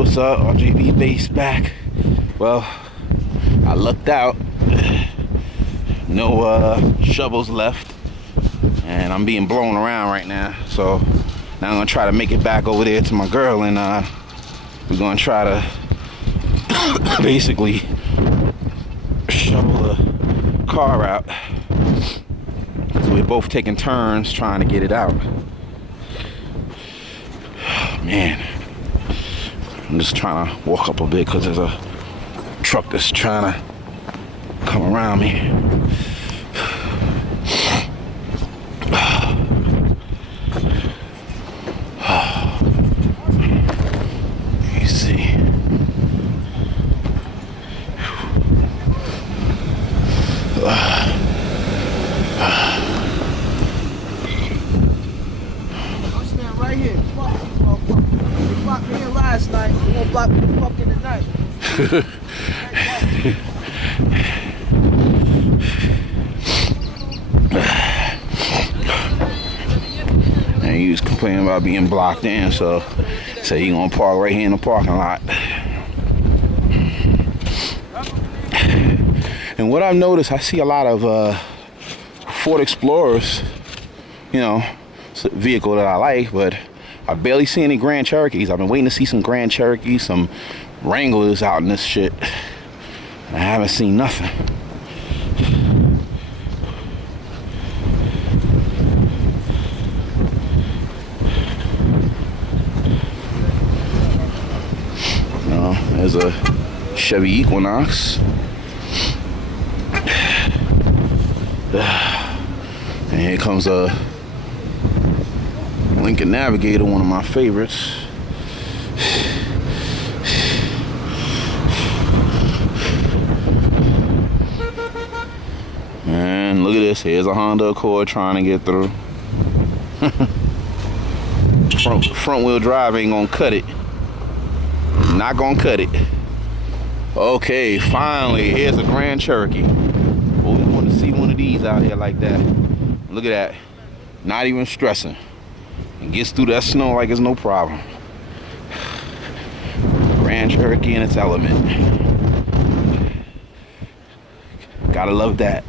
what's up? RJB base back. Well, I lucked out. No shovels left, and I'm being blown around right now. So now I'm gonna try to make it back over there to my girl, and we're gonna try to basically shovel the car out. So we're both taking turns trying to get it out. Man, I'm just trying to walk up a bit because there's a truck that's trying to come around me. You see. I'm standing right here. Fuck you, motherfucker. You blocked me in last night. You won't block me fucking tonight. And he was complaining about being blocked in, so he gonna park right here in the parking lot. And what I've noticed, I see a lot of Ford Explorers, you know, it's a vehicle that I like, but I barely see any Grand Cherokees. I've been waiting to see some Grand Cherokees, some Wranglers out in this shit. I haven't seen nothing. There's a Chevy Equinox. And here comes a Lincoln Navigator, one of my favorites. And look at this, here's a Honda Accord trying to get through. Front wheel drive ain't gonna cut it. Not gonna cut it. Okay, finally, here's a Grand Cherokee. Always want to see one of these out here like that. Look at that. Not even stressing. It gets through that snow like it's no problem. Grand Cherokee in its element. Gotta love that.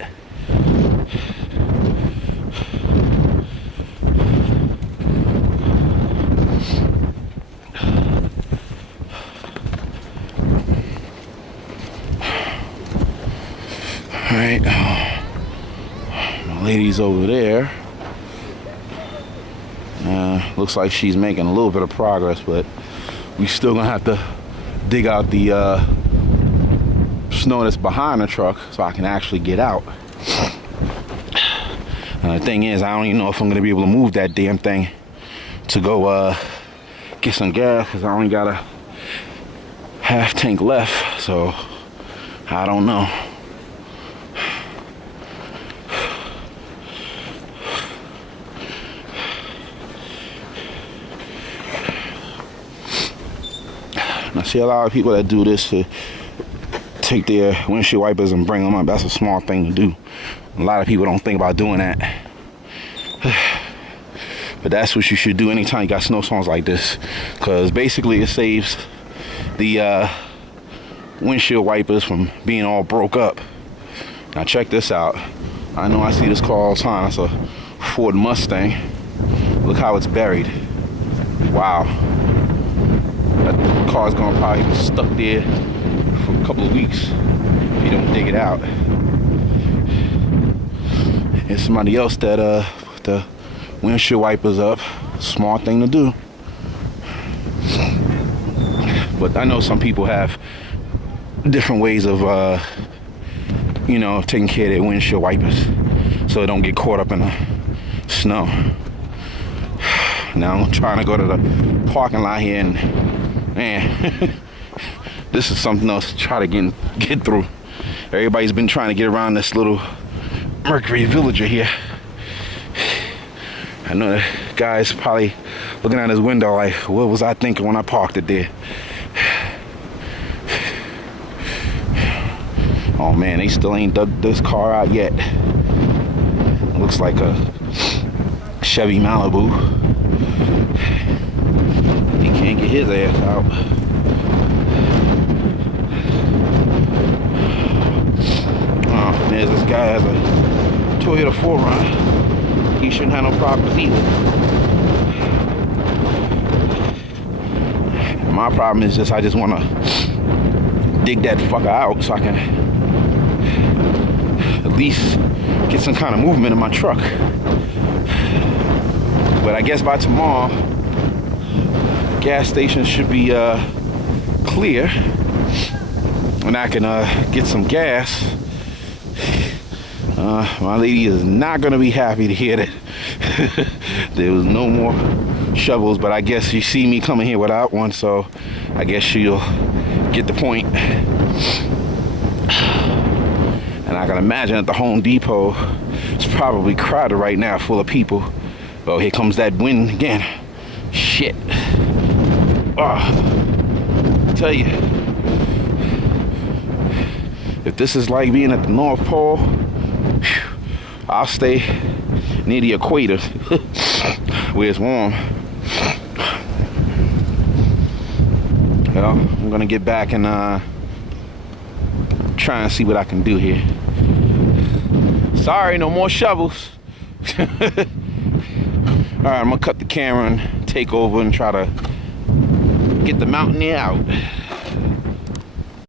Alright, my lady's over there. Looks like she's making a little bit of progress, but we still gonna have to dig out the snow that's behind the truck so I can actually get out. And the thing is, I don't even know if I'm gonna be able to move that damn thing to go get some gas, because I only got a half tank left, so I don't know. I see a lot of people that do this to take their windshield wipers and bring them up. That's a smart thing to do. A lot of people don't think about doing that. But that's what you should do anytime you got snowstorms like this, because basically it saves the windshield wipers from being all broke up. Now check this out. I know I see this car all the time. It's a Ford Mustang. Look how it's buried. Wow. That car's gonna probably be stuck there for a couple of weeks if you don't dig it out. There's somebody else that put the windshield wipers up. Smart thing to do. But I know some people have different ways of you know, taking care of their windshield wipers so they don't get caught up in the snow. Now I'm trying to go to the parking lot here, and man, this is something else to try to get through. Everybody's been trying to get around this little Mercury Villager here. I know the guy's probably looking out his window like, what was I thinking when I parked it there? Oh man, they still ain't dug this car out yet. Looks like a Chevy Malibu. He can't get his ass out. is this guy has a Toyota 4Runner. He shouldn't have no problems either. My problem is just I just want to dig that fucker out so I can at least get some kind of movement in my truck. But I guess by tomorrow, gas stations should be clear, and I can get some gas. My lady is not gonna be happy to hear that there was no more shovels, but I guess you see me coming here without one, so I guess she'll get the point. And I can imagine at the Home Depot, it's probably crowded right now, full of people. Oh, here comes that wind again. Shit. Oh, tell you, if this is like being at the North Pole, I'll stay near the equator where it's warm. Well, I'm gonna get back and try and see what I can do here. Sorry, no more shovels. Alright, I'm gonna cut the camera and take over and try to get the Mountaineer out.